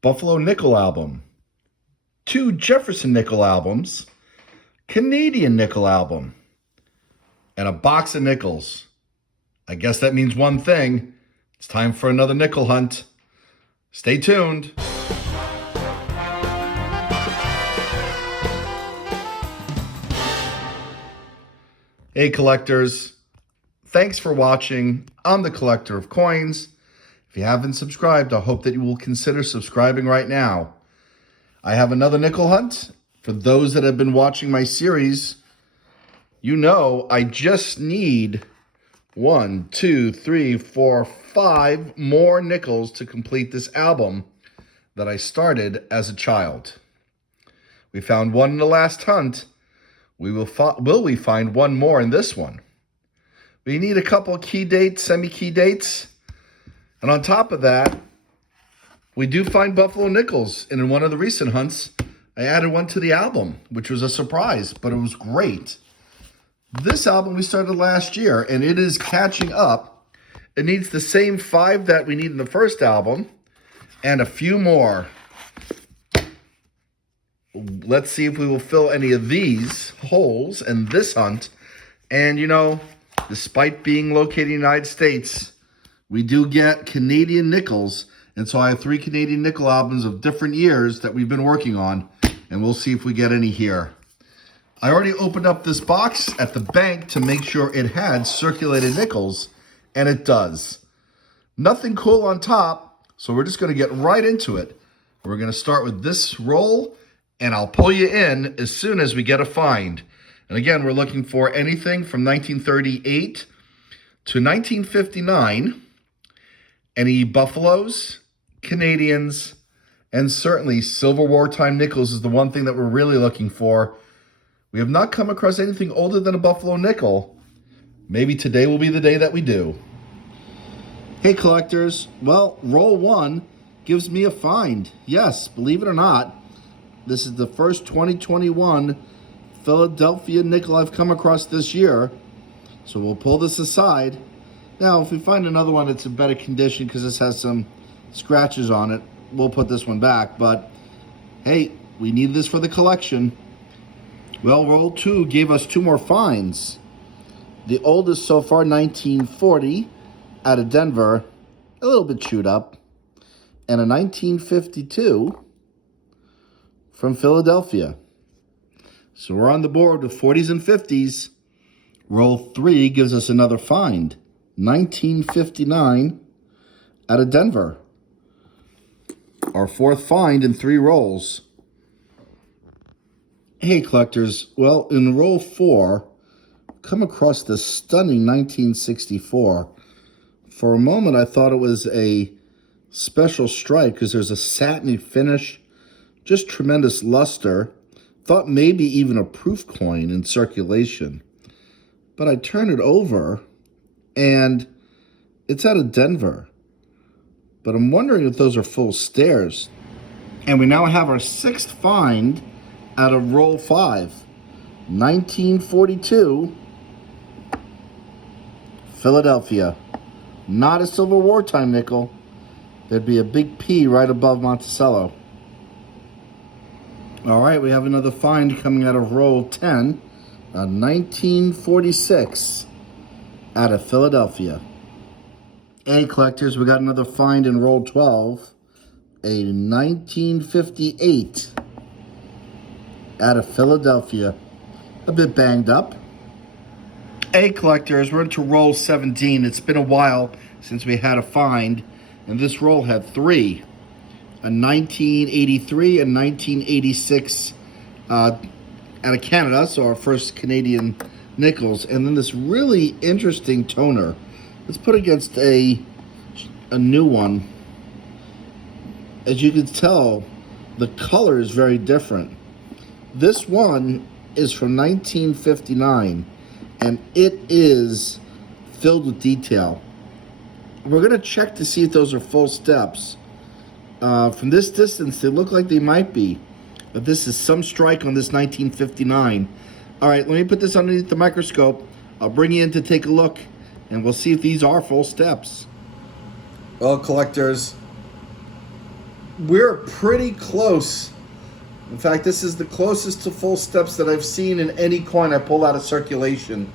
Buffalo Nickel album, 2 Jefferson Nickel albums, Canadian Nickel album, and a box of nickels. I guess that means one thing. It's time for another nickel hunt. Stay tuned. Hey collectors, thanks for watching. I'm the Collector of Coins. If you haven't subscribed, I hope that you will consider subscribing right now. I have another nickel hunt. For those that have been watching my series, you know I just need 1, 2, 3, 4, 5 more nickels to complete this album that I started as a child. We found one in the last hunt. Will we find one more in this one? We need a couple of key dates, semi-key dates. And on top of that, we do find Buffalo Nickels. And in one of the recent hunts, I added one to the album, which was a surprise, but it was great. This album we started last year, and it is catching up. It needs the same 5 that we need in the first album, and a few more. Let's see if we will fill any of these holes in this hunt. And, you know, despite being located in the United States, we do get Canadian nickels. And so I have 3 Canadian nickel albums of different years that we've been working on. And we'll see if we get any here. I already opened up this box at the bank to make sure it had circulated nickels. And it does. Nothing cool on top. So we're just going to get right into it. We're going to start with this roll. And I'll pull you in as soon as we get a find. And again, we're looking for anything from 1938 to 1959. Any Buffaloes, Canadians, and certainly Silver Wartime nickels is the one thing that we're really looking for. We have not come across anything older than a Buffalo nickel. Maybe today will be the day that we do. Hey collectors, well, roll 1 gives me a find. Yes, believe it or not, this is the first 2021 Philadelphia nickel I've come across this year. So we'll pull this aside. Now, if we find another one that's in better condition because this has some scratches on it, we'll put this one back. But, hey, we need this for the collection. Well, roll 2 gave us 2 more finds. The oldest so far, 1940, out of Denver, a little bit chewed up. And a 1952 from Philadelphia. So we're on the board with 40s and 50s. Roll 3 gives us another find. 1959 out of Denver. Our 4th find in 3 rolls. Hey collectors, well, in roll 4, come across this stunning 1964. For a moment I thought it was a special strike because there's a satiny finish, just tremendous luster. Thought maybe even a proof coin in circulation. But I turn it over and it's out of Denver. But I'm wondering if those are full stairs. And we now have our 6th find out of roll 5. 1942, Philadelphia. Not a Silver Wartime nickel. There'd be a big P right above Monticello. All right, we have another find coming out of roll 10. 1946 out of Philadelphia. Hey collectors, we got another find in roll 12. A 1958 out of Philadelphia. A bit banged up. Hey collectors, we're into roll 17. It's been a while since we had a find, and this roll had 3. A 1983 and 1986 out of Canada, so our first Canadian nickels, and then this really interesting toner. Let's put against a new one. As you can tell, the color is very different. This one is from 1959, and it is filled with detail. We're going to check to see if those are full steps. From this distance, they look like they might be. But this is some strike on this 1959. All right, let me put this underneath the microscope. I'll bring you in to take a look, and we'll see if these are full steps. Well, collectors, we're pretty close. In fact, this is the closest to full steps that I've seen in any coin I pulled out of circulation.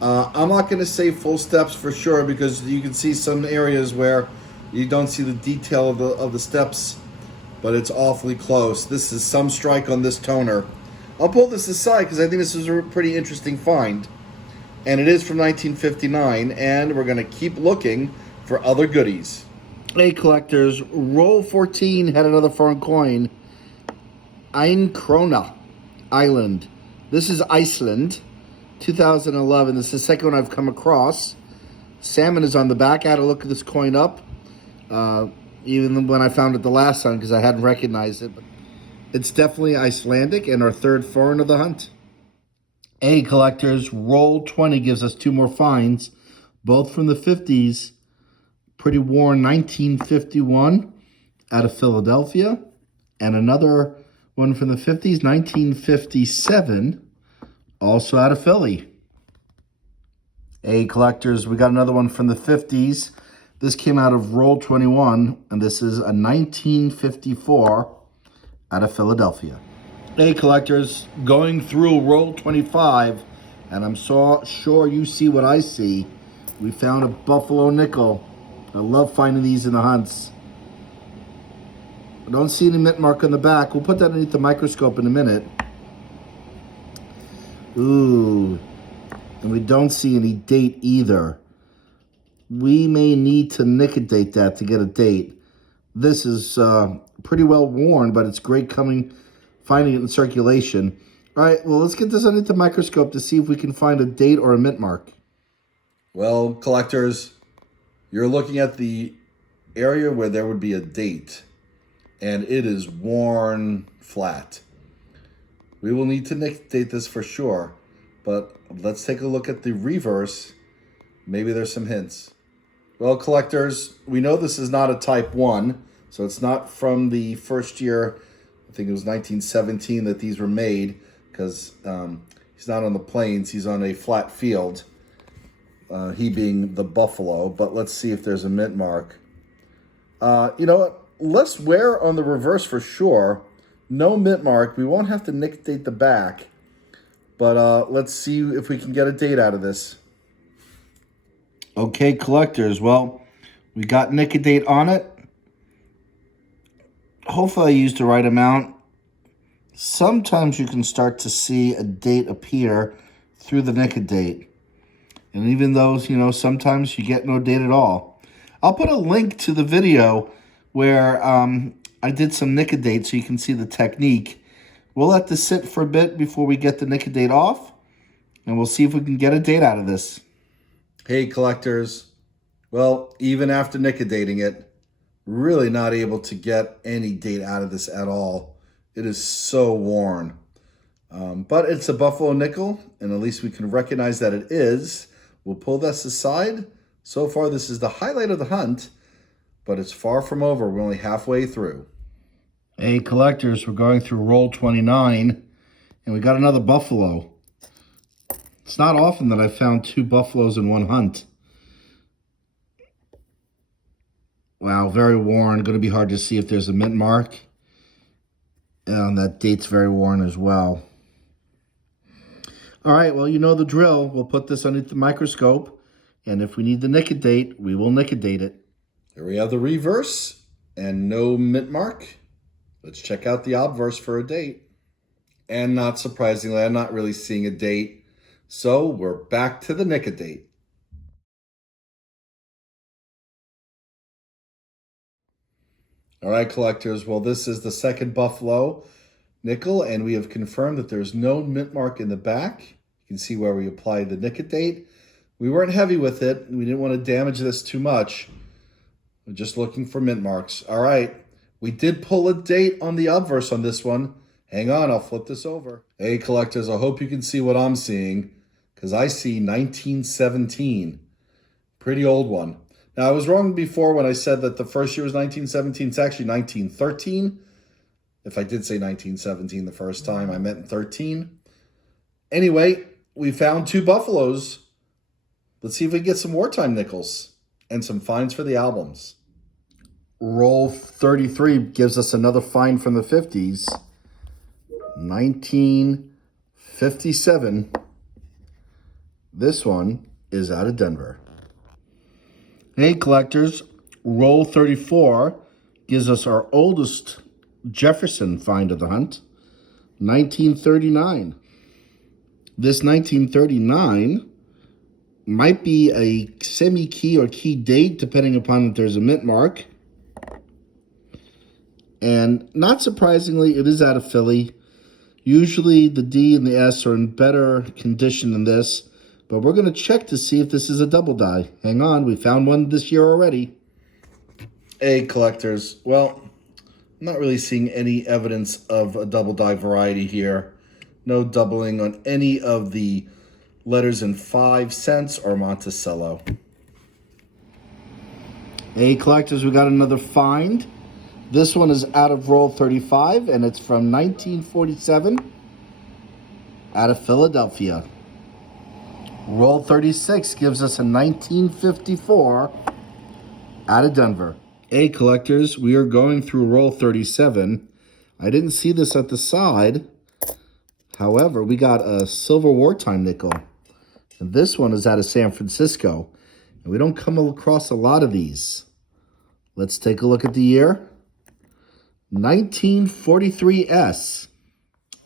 I'm not going to say full steps for sure because you can see some areas where you don't see the detail of the steps, but it's awfully close. This is some strike on this toner. I'll pull this aside because I think this is a pretty interesting find. And it is from 1959, and we're going to keep looking for other goodies. Hey collectors, roll 14 had another foreign coin. Ein Krona Island. This is Iceland, 2011. This is the second one I've come across. Salmon is on the back. I had to look this coin up, even when I found it the last time because I hadn't recognized it. But it's definitely Icelandic and our third foreign of the hunt. Hey collectors, roll 20 gives us two more finds, both from the 50s. Pretty worn 1951 out of Philadelphia, and another one from the 50s, 1957, also out of Philly. Hey collectors, we got another one from the 50s. This came out of roll 21, and this is a 1954 out of Philadelphia. Hey collectors, going through roll 25, and I'm so sure you see what I see. We found a Buffalo nickel. I love finding these in the hunts. I don't see any mint mark on the back. We'll put that underneath the microscope in a minute. Ooh, and we don't see any date either. We may need to nicodate that to get a date. This is pretty well worn, but it's great finding it in circulation. All right, well, let's get this underneath the microscope to see if we can find a date or a mint mark. Well, collectors, you're looking at the area where there would be a date, and it is worn flat. We will need to nicodate this for sure, but let's take a look at the reverse. Maybe there's some hints. Well, collectors, we know this is not a type 1, so it's not from the first year. I think it was 1917 that these were made, because he's not on the plains, he's on a flat field. He being the Buffalo, but let's see if there's a mint mark. You know what? Less wear on the reverse for sure. No mint mark. We won't have to nicodate the back, but let's see if we can get a date out of this. Okay, collectors. Well, we got nicodate on it. Hopefully I used the right amount. Sometimes you can start to see a date appear through the nicodate. And even those, you know, sometimes you get no date at all. I'll put a link to the video where I did some nicodate so you can see the technique. We'll let this sit for a bit before we get the nicodate off, and we'll see if we can get a date out of this. Hey, collectors. Well, even after nicodating it, really not able to get any date out of this at all. It is so worn. But it's a Buffalo nickel, and at least we can recognize that it is. We'll pull this aside. So far, this is the highlight of the hunt, but it's far from over. We're only halfway through. Hey, collectors, we're going through roll 29, and we got another Buffalo. It's not often that I've found two Buffaloes in one hunt. Wow, very worn. Going to be hard to see if there's a mint mark. And that date's very worn as well. All right, well, you know the drill. We'll put this underneath the microscope, and if we need the nicodate, we will nicodate it. Here we have the reverse, and no mint mark. Let's check out the obverse for a date. And not surprisingly, I'm not really seeing a date, so we're back to the nicodate. All right, collectors, well, this is the second Buffalo nickel, and we have confirmed that there's no mint mark in the back. You can see where we applied the nicodate. We weren't heavy with it. We didn't want to damage this too much. We're just looking for mint marks. All right, we did pull a date on the obverse on this one. Hang on, I'll flip this over. Hey, collectors, I hope you can see what I'm seeing, because I see 1917. Pretty old one. Now, I was wrong before when I said that the first year was 1917. It's actually 1913. If I did say 1917 the first time, I meant 13. Anyway, we found two Buffaloes. Let's see if we can get some wartime nickels and some finds for the albums. Roll 33 gives us another find from the 50s. 1957. This one is out of Denver. Hey, collectors. Roll 34 gives us our oldest Jefferson find of the hunt. 1939. This 1939 might be a semi-key or key date, depending upon if there's a mint mark. And not surprisingly, it is out of Philly. Usually the D and the S are in better condition than this, but we're going to check to see if this is a double die. Hang on, we found one this year already. Hey, collectors. Well, I'm not really seeing any evidence of a double die variety here. No doubling on any of the letters in 5 cents or Monticello. Hey, collectors, we got another find. This one is out of roll 35, and it's from 1947 out of Philadelphia. Roll 36 gives us a 1954 out of Denver. Hey, collectors, we are going through roll 37. I didn't see this at the side. However, we got a silver wartime nickel. And this one is out of San Francisco. And we don't come across a lot of these. Let's take a look at the year. 1943S.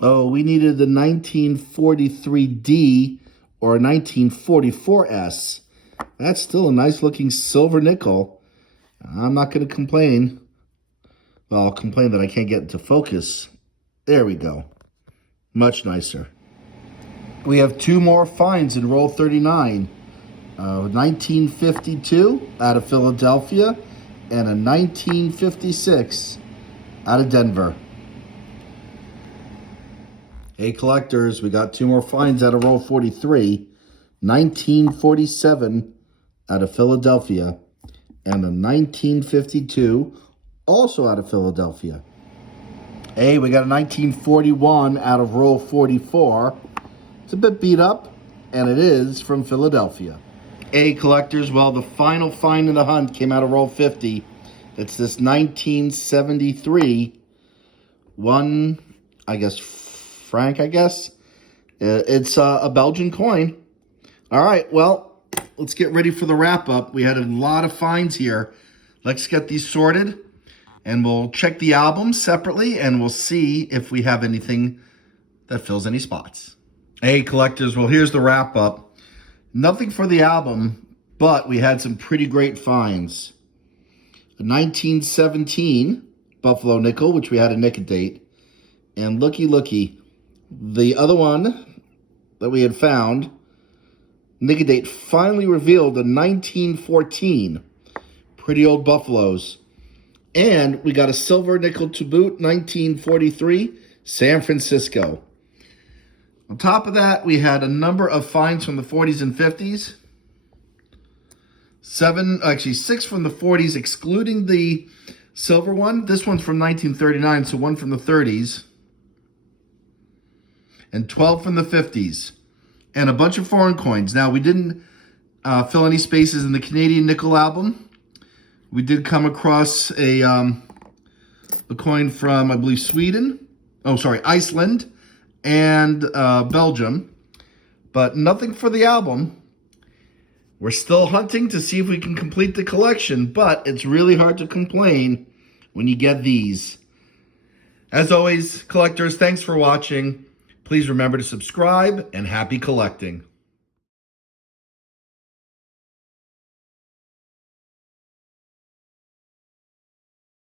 Oh, we needed the 1943D or 1944S. That's still a nice looking silver nickel. I'm not going to complain. Well, I'll complain that I can't get into focus. There we go. Much nicer. We have 2 more finds in roll 39. 1952 out of Philadelphia and a 1956 out of Denver. Hey, collectors, we got 2 more finds out of roll 43. 1947 out of Philadelphia and a 1952 also out of Philadelphia. Hey, we got a 1941 out of roll 44. It's a bit beat up, and it is from Philadelphia. Hey, collectors, well, the final find in the hunt came out of roll 50. It's this 1973 one, I guess, franc, It's a Belgian coin. All right, well, let's get ready for the wrap-up. We had a lot of finds here. Let's get these sorted, and we'll check the album separately, and we'll see if we have anything that fills any spots. Hey, collectors, well, here's the wrap-up. Nothing for the album, but we had some pretty great finds. A 1917 Buffalo nickel, which we had a nickel date. And looky, the other one that we had found, nickel date, finally revealed a 1914. Pretty old Buffaloes. And we got a silver nickel to boot, 1943, San Francisco. On top of that, we had a number of finds from the 40s and 50s. 6 from the 40s, excluding the silver one. This one's from 1939, so 1 from the 30s. And 12 from the 50s. And a bunch of foreign coins. Now, we didn't fill any spaces in the Canadian nickel album. We did come across a coin from, I believe, Iceland and Belgium. But nothing for the album. We're still hunting to see if we can complete the collection, but it's really hard to complain when you get these. As always, collectors, thanks for watching. Please remember to subscribe, and happy collecting.